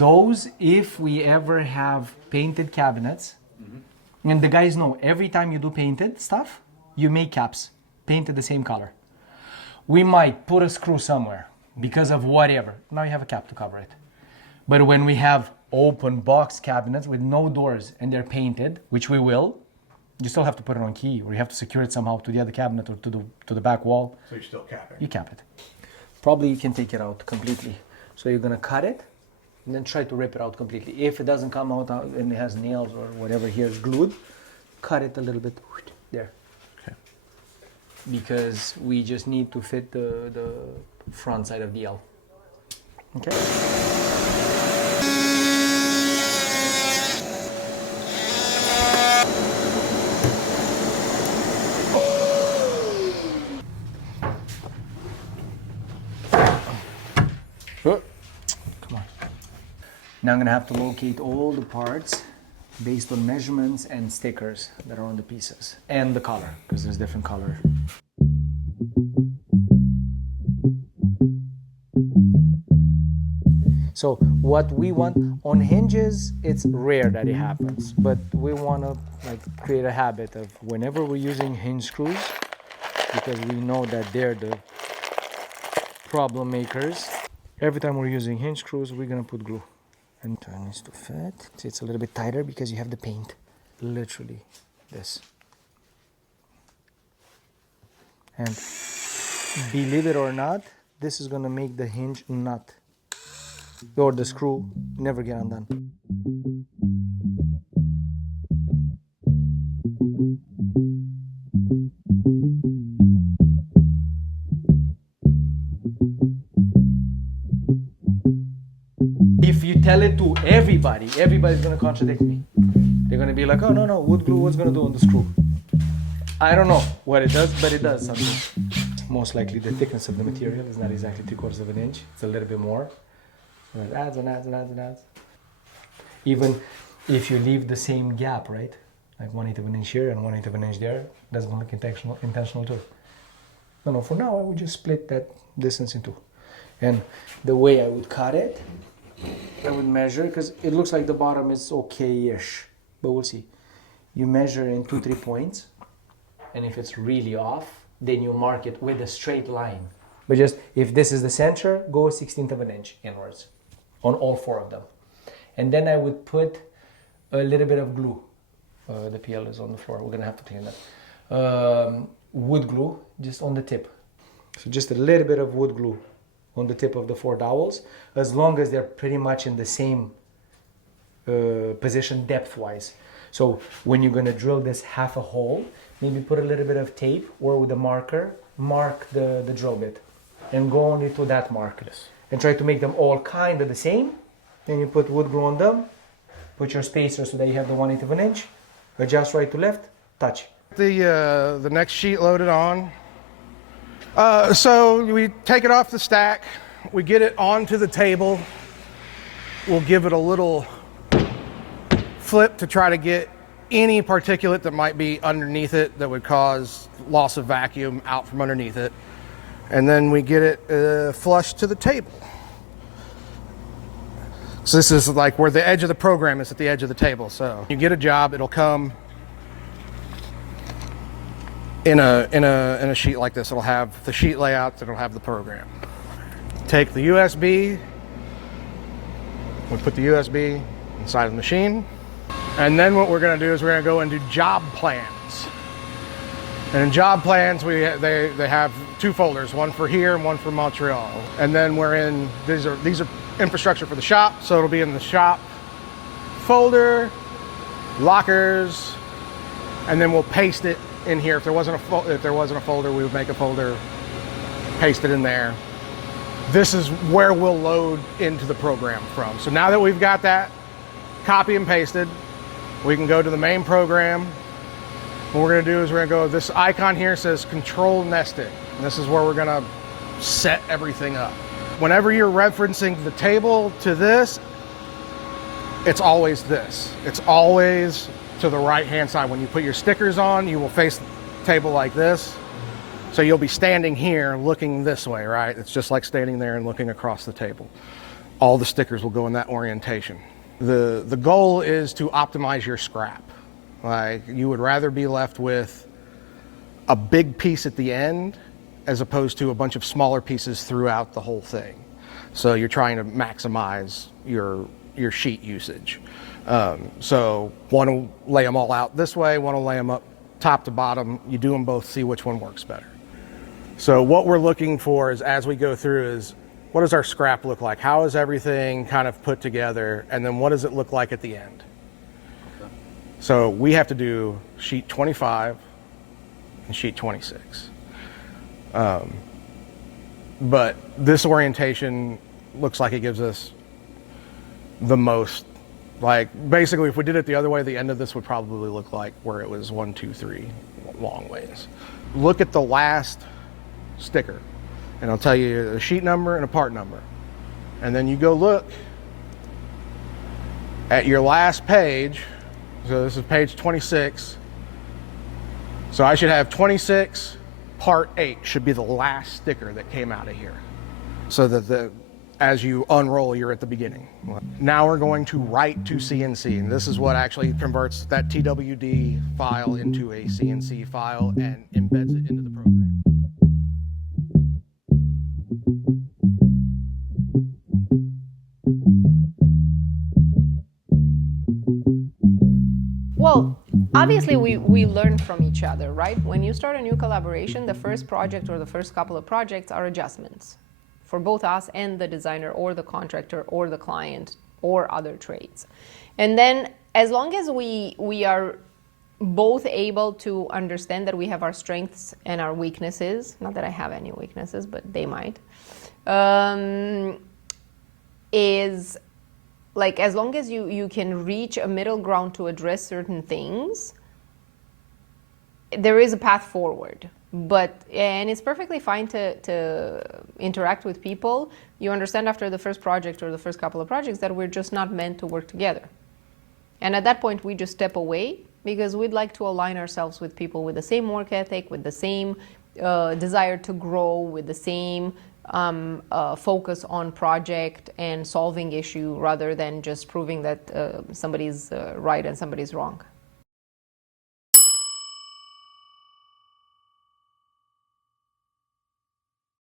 Those, if we ever have painted cabinets, and the guys know every time you do painted stuff, you make caps painted the same color. We might put a screw somewhere because of whatever. Now you have a cap to cover it. But when we have open box cabinets with no doors and they're painted, which we will, you still have to put it on key, or you have to secure it somehow to the other cabinet or to the back wall. So you're still capping? You cap it. Probably you can take it out completely. So you're gonna cut it and then try to rip it out completely. If it doesn't come out and it has nails or whatever here is glued, cut it a little bit there. Okay. Because we just need to fit the front side of the L. Okay. Come on. Now I'm gonna have to locate all the parts based on measurements and stickers that are on the pieces and the color, because there's different color. So what we want on hinges, it's rare that it happens, but we want to create a habit of whenever we're using hinge screws, because we know that they're the problem makers. Every time we're using hinge screws, we're gonna put glue. And it needs to fit. See, it's a little bit tighter because you have the paint. Literally this. And believe it or not, this is gonna make the hinge nut or the screw never get undone. If you tell it to everybody's gonna contradict me. They're gonna be like, oh no, wood glue, what's gonna do on the screw? I don't know what it does, but it does something. Most likely the thickness of the material is not exactly 3/4 of an inch. It's a little bit more. And it adds and adds and adds and adds. Even if you leave the same gap, right? Like 1/8 of an inch here and 1/8 of an inch there, that's gonna look intentional too. No, for now I would just split that distance in two. And the way I would cut it, I would measure, because it looks like the bottom is okay-ish, but we'll see. You measure in 2-3 points, and if it's really off, then you mark it with a straight line. But just, if this is the center, go 1/16 of an inch inwards on all 4 of them. And then I would put a little bit of glue. The PL is on the floor, we're gonna have to clean that. Wood glue, just on the tip. So just a little bit of wood glue on the tip of the 4 dowels, as long as they're pretty much in the same position depth-wise. So when you're gonna drill this half a hole, maybe put a little bit of tape or with a marker, mark the drill bit and go only to that mark. Yes. And try to make them all kind of the same. Then you put wood glue on them, put your spacer so that you have the 1/8 of an inch, adjust right to left, touch. The next sheet loaded on. So we take it off the stack, we get it onto the table, we'll give it a little flip to try to get any particulate that might be underneath it that would cause loss of vacuum out from underneath it. And then we get it flush to the table. So this is like where the edge of the program is, at the edge of the table. So you get a job, it'll come in a sheet like this. It'll have the sheet layout, it'll have the program. Take the USB, we put the USB inside of the machine, and then what we're going to do is we're going to go and do job plans. And in job plans, they have 2 folders, one for here and one for Montreal. And then we're in, these are infrastructure for the shop, so it'll be in the shop folder, lockers, and then we'll paste it in here. If there wasn't a folder, we would make a folder, paste it in there. This is where we'll load into the program from. So now that we've got that copy and pasted, we can go to the main program. What we're gonna do is we're gonna go, this icon here says control nested. And this is where we're gonna set everything up. Whenever you're referencing the table to this, it's always this. It's always to the right-hand side. When you put your stickers on, you will face the table like this. So you'll be standing here looking this way, right? It's just like standing there and looking across the table. all the stickers will go in that orientation. The goal is to optimize your scrap. Like, you would rather be left with a big piece at the end as opposed to a bunch of smaller pieces throughout the whole thing. So you're trying to maximize your sheet usage. So one will lay them all out this way, one will lay them up top to bottom. You do them both, see which one works better. So what we're looking for is, as we go through, is what does our scrap look like? How is everything kind of put together? And then what does it look like at the end? Okay. So we have to do sheet 25 and sheet 26. But this orientation looks like it gives us the most, like, basically if we did it the other way, the end of this would probably look like where it was 1, 2, 3 long ways. Look at the last sticker and I'll tell you a sheet number and a part number. And then you go look at your last page. So this is page 26. So I should have 26, part 8 should be the last sticker that came out of here. So that as you unroll, you're at the beginning. Now we're going to write to CNC, and this is what actually converts that TWD file into a CNC file and embeds it into the program. Well, obviously we learn from each other, right? When you start a new collaboration, the first project or the first couple of projects are adjustments for both us and the designer or the contractor or the client or other trades. And then as long as we are both able to understand that we have our strengths and our weaknesses, not that I have any weaknesses, but they might, is like, as long as you can reach a middle ground to address certain things, there is a path forward. And it's perfectly fine to interact with people. You understand after the first project or the first couple of projects that we're just not meant to work together. And at that point, we just step away because we'd like to align ourselves with people with the same work ethic, with the same desire to grow, with the same focus on project and solving issue rather than just proving that somebody's right and somebody's wrong.